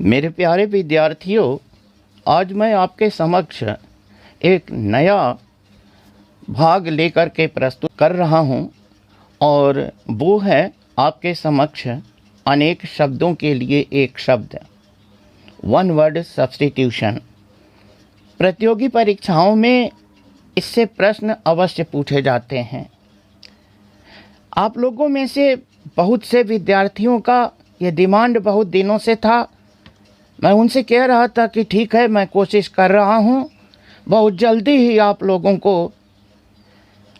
मेरे प्यारे विद्यार्थियों, आज मैं आपके समक्ष एक नया भाग लेकर के प्रस्तुत कर रहा हूं और वो है आपके समक्ष अनेक शब्दों के लिए एक शब्द, वन वर्ड सब्स्टिट्यूशन। प्रतियोगी परीक्षाओं में इससे प्रश्न अवश्य पूछे जाते हैं। आप लोगों में से बहुत से विद्यार्थियों का ये डिमांड बहुत दिनों से था। मैं उनसे कह रहा था कि ठीक है, मैं कोशिश कर रहा हूँ, बहुत जल्दी ही आप लोगों को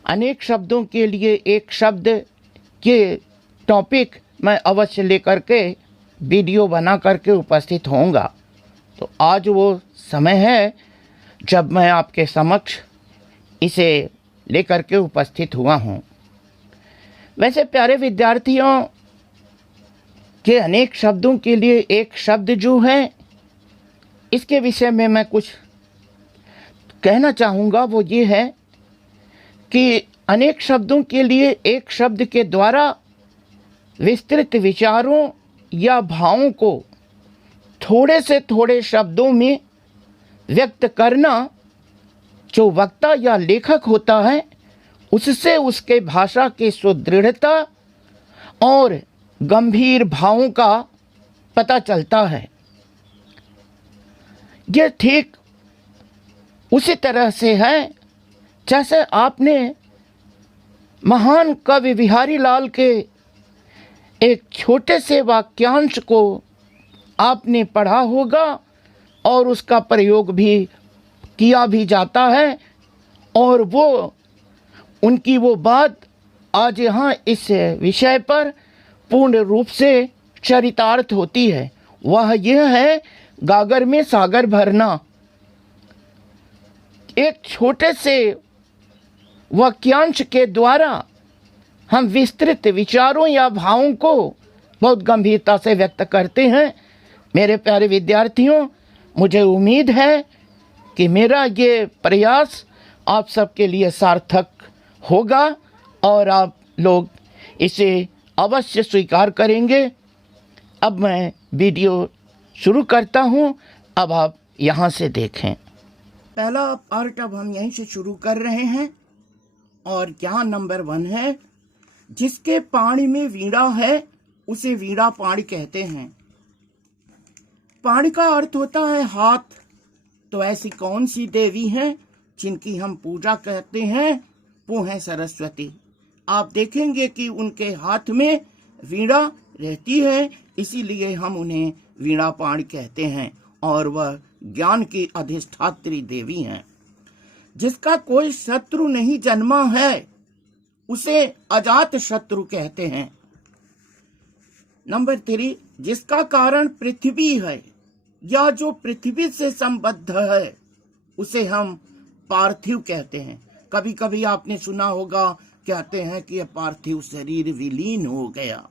अनेक शब्दों के लिए एक शब्द के टॉपिक मैं अवश्य लेकर के वीडियो बना करके उपस्थित होऊंगा। तो आज वो समय है जब मैं आपके समक्ष इसे लेकर के उपस्थित हुआ हूँ। वैसे प्यारे विद्यार्थियों के अनेक शब्दों के लिए एक शब्द जो है, इसके विषय में मैं कुछ कहना चाहूँगा। वो ये है कि अनेक शब्दों के लिए एक शब्द के द्वारा विस्तृत विचारों या भावों को थोड़े से थोड़े शब्दों में व्यक्त करना जो वक्ता या लेखक होता है, उससे उसके भाषा की सुदृढ़ता और गंभीर भावों का पता चलता है। यह ठीक उसी तरह से है जैसे आपने महान कवि बिहारी लाल के एक छोटे से वाक्यांश को आपने पढ़ा होगा और उसका प्रयोग भी किया भी जाता है, और वो उनकी वो बात आज यहाँ इस विषय पर पूर्ण रूप से चरितार्थ होती है। वह यह है, गागर में सागर भरना। एक छोटे से वाक्यांश के द्वारा हम विस्तृत विचारों या भावों को बहुत गंभीरता से व्यक्त करते हैं। मेरे प्यारे विद्यार्थियों, मुझे उम्मीद है कि मेरा ये प्रयास आप सबके लिए सार्थक होगा और आप लोग इसे अवश्य स्वीकार करेंगे। अब मैं वीडियो शुरू करता हूँ। अब आप यहाँ से देखें। पहला पार्ट अब हम यहीं से शुरू कर रहे हैं और यहाँ नंबर 1 है, जिसके पाणी में वीणा है उसे वीणा पाणी कहते हैं। पाणी का अर्थ होता है हाथ। तो ऐसी कौन सी देवी हैं जिनकी हम पूजा करते हैं? वो हैं सरस्वती। आप देखेंगे कि उनके हाथ में वीणा रहती है, इसीलिए हम उन्हें वीणा पाणी कहते हैं और वह ज्ञान की अधिष्ठात्री देवी हैं। जिसका कोई शत्रु नहीं जन्मा है उसे अजात शत्रु कहते हैं। नंबर 3, जिसका कारण पृथ्वी है या जो पृथ्वी से संबद्ध है उसे हम पार्थिव कहते हैं। कभी कभी आपने सुना होगा, कहते हैं कि यह पार्थिव शरीर विलीन हो गया।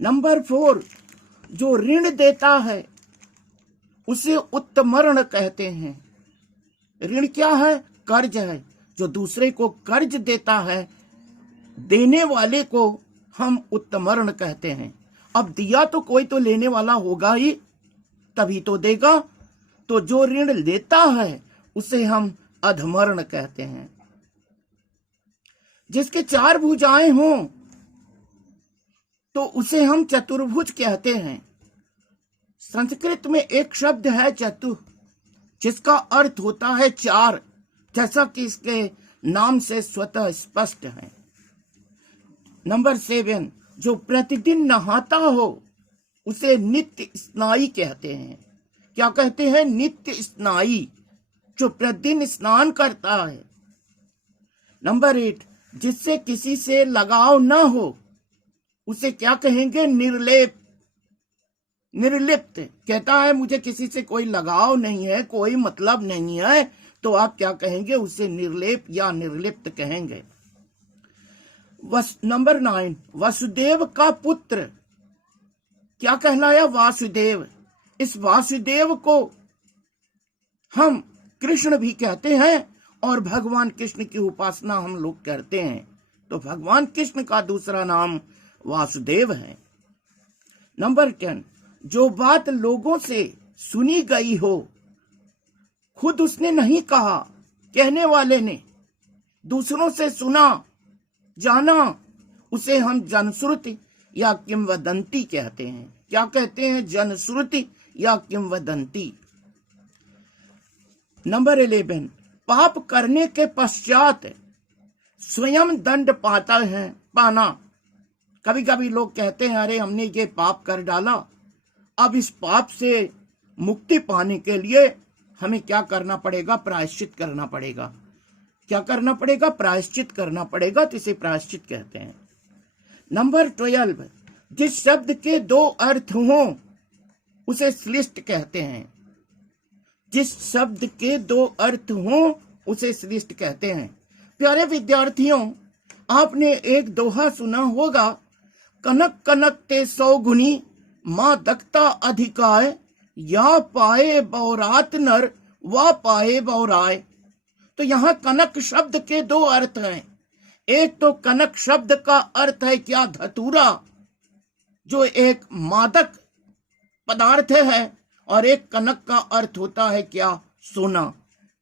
नंबर 4, जो ऋण देता है उसे उत्तमरण कहते हैं। ऋण क्या है? कर्ज है। जो दूसरे को कर्ज देता है, देने वाले को हम उत्तमरण कहते हैं। अब दिया तो कोई तो लेने वाला होगा ही, तभी तो देगा। तो जो ऋण लेता है उसे हम अधमरण कहते हैं। जिसके 4 भुजाएं हों तो उसे हम चतुर्भुज कहते हैं। संस्कृत में एक शब्द है चतु, जिसका अर्थ होता है 4, जैसा कि इसके नाम से स्वतः स्पष्ट है। नंबर 7, जो प्रतिदिन नहाता हो उसे नित्य स्नायी कहते हैं। क्या कहते हैं? नित्य स्नायी, जो प्रतिदिन स्नान करता है। नंबर 8, जिससे किसी से लगाव न हो उसे क्या कहेंगे? निर्लेप। निर्लिप्त कहता है मुझे किसी से कोई लगाव नहीं है, कोई मतलब नहीं है, तो आप क्या कहेंगे? उसे निर्लेप या निर्लिप्त कहेंगे। नंबर 9, वसुदेव का पुत्र क्या कहलाया? वासुदेव। इस वासुदेव को हम कृष्ण भी कहते हैं और भगवान कृष्ण की उपासना हम लोग करते हैं। तो भगवान कृष्ण का दूसरा नाम वासुदेव है। नंबर 10, जो बात लोगों से सुनी गई हो, खुद उसने नहीं कहा, कहने वाले ने दूसरों से सुना जाना, उसे हम जनश्रुति या किंवदंती कहते हैं। क्या कहते हैं? जनश्रुति या किंवदंती। नंबर 11, पाप करने के पश्चात स्वयं दंड पाना। कभी कभी लोग कहते हैं, अरे हमने ये पाप कर डाला, अब इस पाप से मुक्ति पाने के लिए हमें क्या करना पड़ेगा? प्रायश्चित करना पड़ेगा। क्या करना पड़ेगा? प्रायश्चित करना पड़ेगा, तो इसे प्रायश्चित कहते हैं। नंबर 12, जिस शब्द के 2 अर्थ हों उसे श्लिष्ट कहते हैं। जिस शब्द के 2 अर्थ हों उसे श्लिष्ट कहते हैं। प्यारे विद्यार्थियों, आपने एक दोहा सुना होगा, कनक कनक ते 100 गुनी, मां दक्ता अधिकाय, या पाए बौरात नर वा पाए बौराय। तो यहाँ कनक शब्द के 2 अर्थ हैं। एक तो कनक शब्द का अर्थ है क्या? धतूरा, जो एक मादक पदार्थ है, और एक कनक का अर्थ होता है क्या? सोना।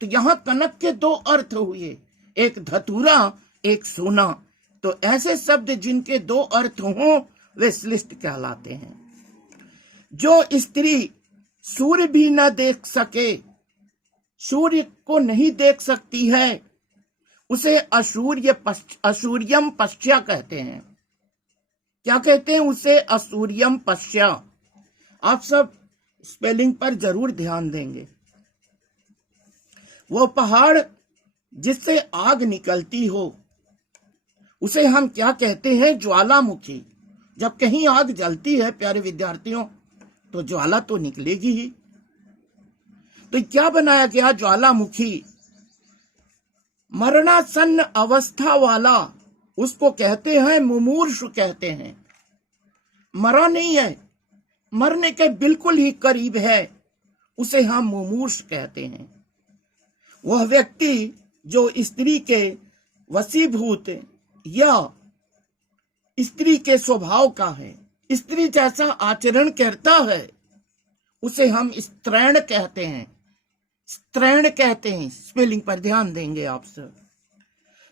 तो यहाँ कनक के 2 अर्थ हुए, एक धतूरा, एक सोना। तो ऐसे शब्द जिनके 2 अर्थ हों वे श्लिष्ट कहलाते हैं। जो स्त्री सूर्य भी न देख सके, सूर्य को नहीं देख सकती है, उसे असूर्यम पश्या कहते हैं। क्या कहते हैं? उसे असूर्यम पश्या। आप सब स्पेलिंग पर जरूर ध्यान देंगे। वो पहाड़ जिससे आग निकलती हो उसे हम क्या कहते हैं? ज्वालामुखी। जब कहीं आग जलती है प्यारे विद्यार्थियों, तो ज्वाला तो निकलेगी ही। तो क्या बनाया गया? ज्वालामुखी। मरणासन्न अवस्था वाला, उसको कहते हैं मुमूर्षु कहते हैं। मरा नहीं है, मरने के बिल्कुल ही करीब है, उसे हम मुमूर्ष कहते हैं। वह व्यक्ति जो स्त्री के वशीभूत या स्त्री के स्वभाव का है, स्त्री जैसा आचरण करता है, उसे हम स्त्रैण कहते हैं। स्त्रैण कहते हैं। स्पेलिंग पर ध्यान देंगे आप सब।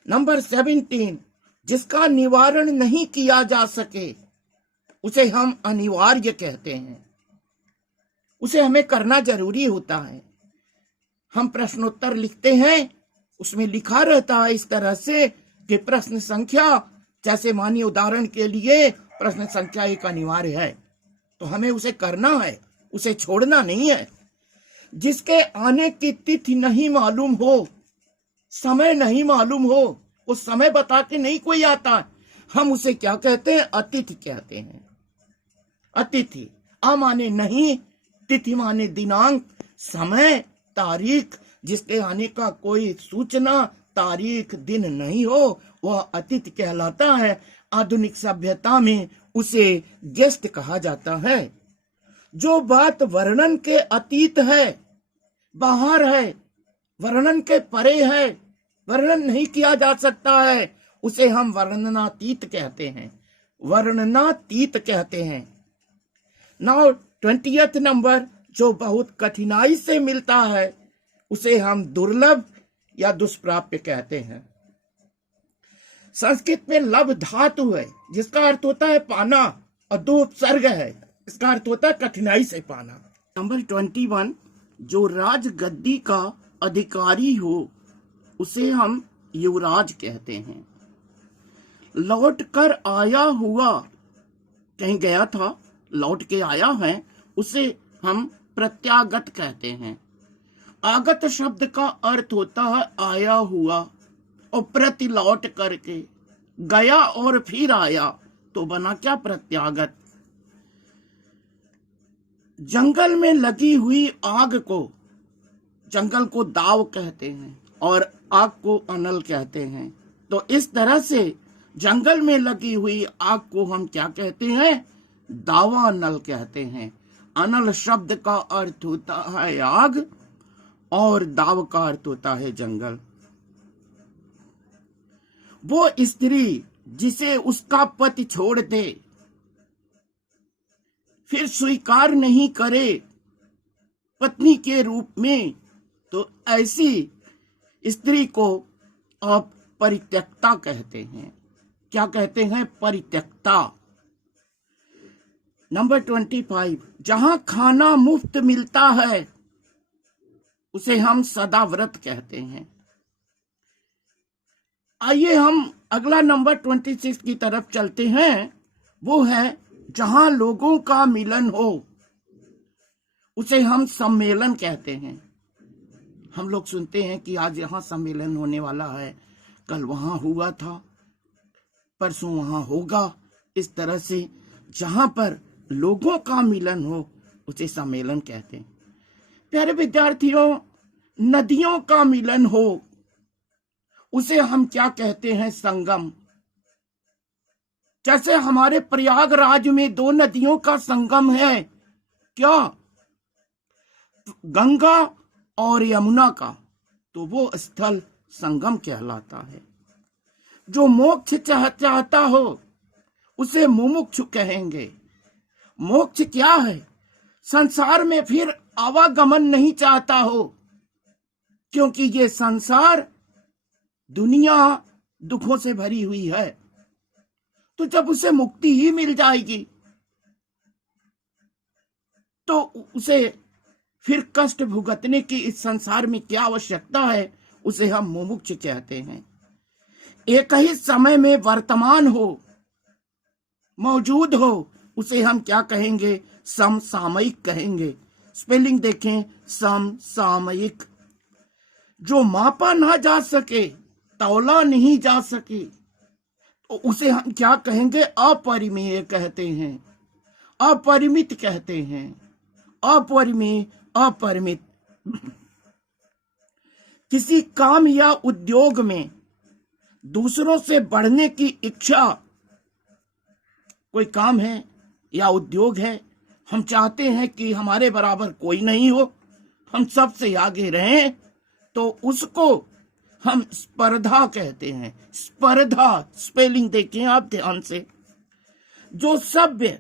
नंबर 17, जिसका निवारण नहीं किया जा सके उसे हम अनिवार्य कहते हैं। उसे हमें करना जरूरी होता है। हम प्रश्नोत्तर लिखते हैं, उसमें लिखा रहता है इस तरह से कि प्रश्न संख्या, जैसे मानिए उदाहरण के लिए प्रश्न संख्या 1 अनिवार्य है, तो हमें उसे करना है, उसे छोड़ना नहीं है। जिसके आने की तिथि नहीं मालूम हो, समय नहीं मालूम हो, वो समय बता के नहीं कोई आता, हम उसे क्या कहते हैं? अतिथि कहते हैं। अतिथि। आ माने नहीं, तिथि माने दिनांक, समय, तारीख। जिसके आने का कोई सूचना, तारीख, दिन नहीं हो, वह अतिथि कहलाता है। आधुनिक सभ्यता में उसे गेस्ट कहा जाता है। जो बात वर्णन के अतीत है, बाहर है, वर्णन के परे है, वर्णन नहीं किया जा सकता है, उसे हम वर्णनातीत कहते हैं। वर्णनातीत कहते हैं। नाउ 20th नंबर, जो बहुत कठिनाई से मिलता है उसे हम दुर्लभ या दुष्प्राप्य कहते हैं। संस्कृत में लभ धातु है जिसका अर्थ होता है पाना, और 2 उपसर्ग है, इसका अर्थ होता है कठिनाई से पाना। नंबर 21, जो राजगद्दी का अधिकारी हो उसे हम युवराज कहते हैं। लौट कर आया हुआ, कहीं गया था, लौट के आया है, उसे हम प्रत्यागत कहते हैं। आगत शब्द का अर्थ होता है आया हुआ, और प्रति लौट करके, गया और फिर आया, तो बना क्या? प्रत्यागत। जंगल में लगी हुई आग को, जंगल को दाव कहते हैं और आग को अनल कहते हैं। तो इस तरह से जंगल में लगी हुई आग को हम क्या कहते हैं? दावा नल कहते हैं। अनल शब्द का अर्थ होता है आग, और दाव का अर्थ होता है जंगल। वो स्त्री जिसे उसका पति छोड़ दे, फिर स्वीकार नहीं करे पत्नी के रूप में, तो ऐसी स्त्री को आप परित्यक्ता कहते हैं। क्या कहते हैं? परित्यक्ता। नंबर 25, जहां खाना मुफ्त मिलता है उसे हम सदाव्रत कहते हैं। आइए हम अगला नंबर 26 की तरफ चलते हैं। वो है जहां लोगों का मिलन हो उसे हम सम्मेलन कहते हैं। हम लोग सुनते हैं कि आज यहाँ सम्मेलन होने वाला है, कल वहां हुआ था, परसों वहां होगा। इस तरह से जहां पर लोगों का मिलन हो उसे सम्मेलन कहते हैं। प्यारे विद्यार्थियों, नदियों का मिलन हो उसे हम क्या कहते हैं? संगम। जैसे हमारे प्रयागराज में 2 नदियों का संगम है, क्या? गंगा और यमुना का, तो वो स्थल संगम कहलाता है। जो मोक्ष चाहता हो उसे मुमुक्षु कहेंगे। मोक्ष क्या है? संसार में फिर आवागमन नहीं चाहता हो, क्योंकि ये संसार दुनिया दुखों से भरी हुई है। तो जब उसे मुक्ति ही मिल जाएगी तो उसे फिर कष्ट भुगतने की इस संसार में क्या आवश्यकता है? उसे हम मुमुक्ष कहते हैं। एक ही समय में वर्तमान हो, मौजूद हो, उसे हम क्या कहेंगे? समसामयिक कहेंगे। स्पेलिंग देखें, समसामयिक। जो मापा ना जा सके, तौला नहीं जा सके, तो उसे हम क्या कहेंगे? अपरिमेय कहते हैं, अपरिमित कहते हैं। अपरिमेय, अपरिमित। किसी काम या उद्योग में दूसरों से बढ़ने की इच्छा, कोई काम है या उद्योग है, हम चाहते हैं कि हमारे बराबर कोई नहीं हो, हम सबसे आगे रहें, तो उसको हम स्पर्धा कहते हैं। स्पर्धा, स्पेलिंग देखें आप ध्यान से। जो सभ्य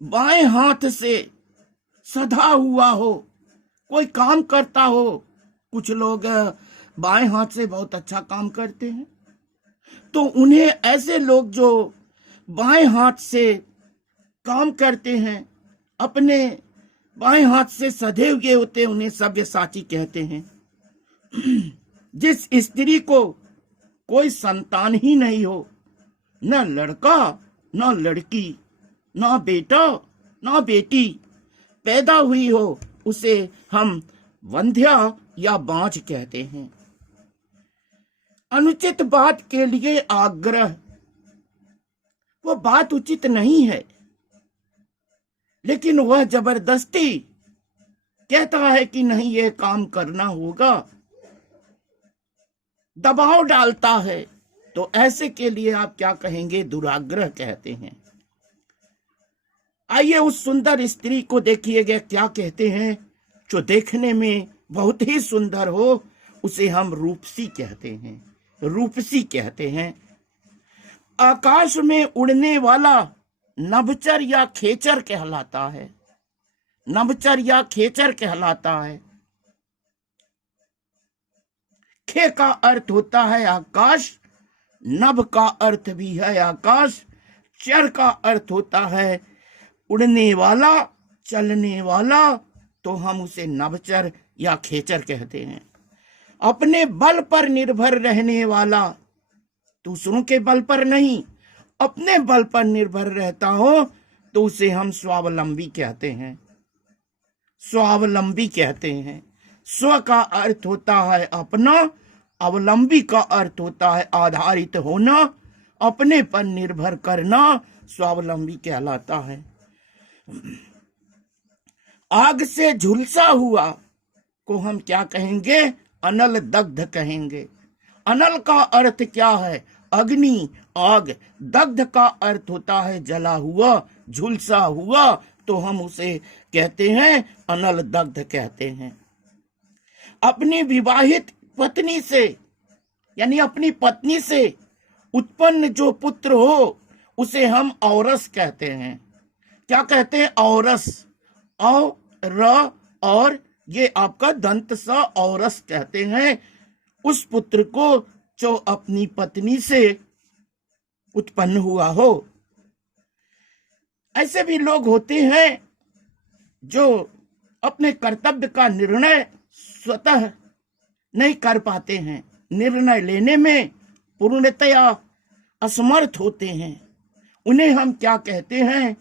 बाएं हाथ से सधा हुआ हो, कोई काम करता हो, कुछ लोग बाएं हाथ से बहुत अच्छा काम करते हैं, तो उन्हें ऐसे लोग जो बाएं हाथ से काम करते हैं, अपने बाएं हाथ से सधे हुए होते हैं, उन्हें सव्यसाची कहते हैं। जिस स्त्री को कोई संतान ही नहीं हो, न लड़का न लड़की, न बेटा न बेटी पैदा हुई हो, उसे हम वंध्या या बांझ कहते हैं। अनुचित बात के लिए आग्रह, वो बात उचित नहीं है लेकिन वह जबरदस्ती कहता है कि नहीं ये काम करना होगा, दबाव डालता है, तो ऐसे के लिए आप क्या कहेंगे? दुराग्रह कहते हैं। आइए उस सुंदर स्त्री को देखिएगा, क्या कहते हैं? जो देखने में बहुत ही सुंदर हो उसे हम रूपसी कहते हैं, रूपसी कहते हैं। आकाश में उड़ने वाला नभचर या खेचर कहलाता है, नभचर या खेचर कहलाता है। खे का अर्थ होता है आकाश, नभ का अर्थ भी है आकाश, चर का अर्थ होता है उड़ने वाला, चलने वाला, तो हम उसे नभचर या खेचर कहते हैं। अपने बल पर निर्भर रहने वाला, दूसरों के बल पर नहीं, अपने बल पर निर्भर रहता हो तो उसे हम स्वावलंबी कहते हैं, स्वावलंबी कहते हैं। स्व का अर्थ होता है अपना, अवलंबी का अर्थ होता है आधारित होना, अपने पर निर्भर करना, स्वावलंबी कहलाता है। आग से झुलसा हुआ को हम क्या कहेंगे? अनल दग्ध कहेंगे। अनल का अर्थ क्या है? अग्नि, आग। दग्ध का अर्थ होता है जला हुआ, झुलसा हुआ, तो हम उसे कहते हैं अनल दग्ध कहते हैं। अपनी विवाहित पत्नी से, यानी अपनी पत्नी से उत्पन्न जो पुत्र हो उसे हम औरस कहते हैं। क्या कहते हैं, औरस, औ र और ये आपका दंत स औरस कहते हैं उस पुत्र को जो अपनी पत्नी से उत्पन्न हुआ हो। ऐसे भी लोग होते हैं जो अपने कर्तव्य का निर्णय स्वतः नहीं कर पाते हैं, निर्णय लेने में पूर्णतया असमर्थ होते हैं। उन्हें हम क्या कहते हैं,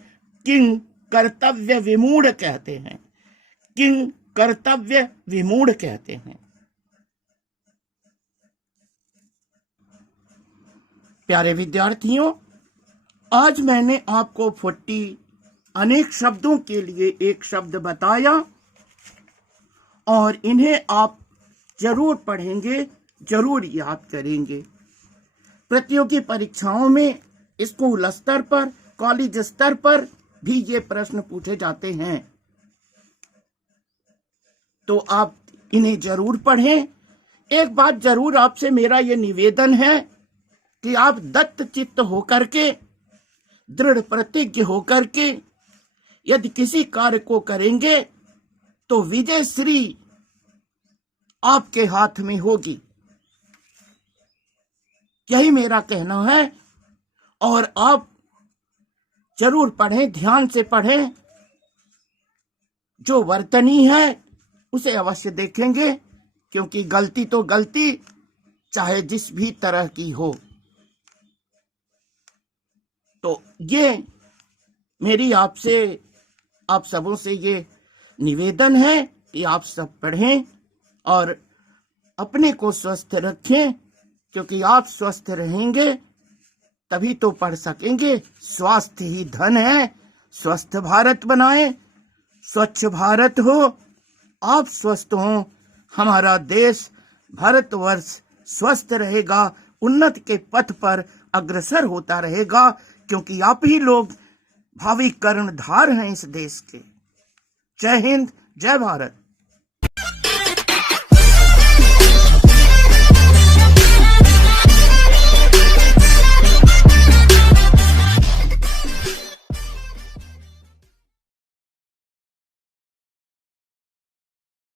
किंग कर्तव्य विमूढ़ कहते हैं, किंग कर्तव्य विमूढ़ कहते हैं। प्यारे विद्यार्थियों, आज मैंने आपको 40 अनेक शब्दों के लिए एक शब्द बताया और इन्हें आप जरूर पढ़ेंगे, जरूर याद करेंगे। प्रतियोगी परीक्षाओं में स्कूल स्तर पर, कॉलेज स्तर पर भी ये प्रश्न पूछे जाते हैं, तो आप इन्हें जरूर पढ़ें। एक बात जरूर आपसे मेरा ये निवेदन है कि आप दत्त चित्त होकर के, दृढ़ प्रतिज्ञ होकर के यदि किसी कार्य को करेंगे तो विजय श्री आपके हाथ में होगी, यही मेरा कहना है। और आप जरूर पढ़ें, ध्यान से पढ़ें, जो वर्तनी है उसे अवश्य देखेंगे, क्योंकि गलती तो गलती चाहे जिस भी तरह की हो। तो ये मेरी आपसे, आप सबों से ये निवेदन है कि आप सब पढ़ें और अपने को स्वस्थ रखें, क्योंकि आप स्वस्थ रहेंगे तभी तो पढ़ सकेंगे। स्वास्थ्य ही धन है। स्वस्थ भारत बनाएं, स्वच्छ भारत हो, आप स्वस्थ हो, हमारा देश भारतवर्ष स्वस्थ रहेगा, उन्नति के पथ पर अग्रसर होता रहेगा, क्योंकि आप ही लोग भावी कर्णधार हैं इस देश के। जय हिंद, जय भारत।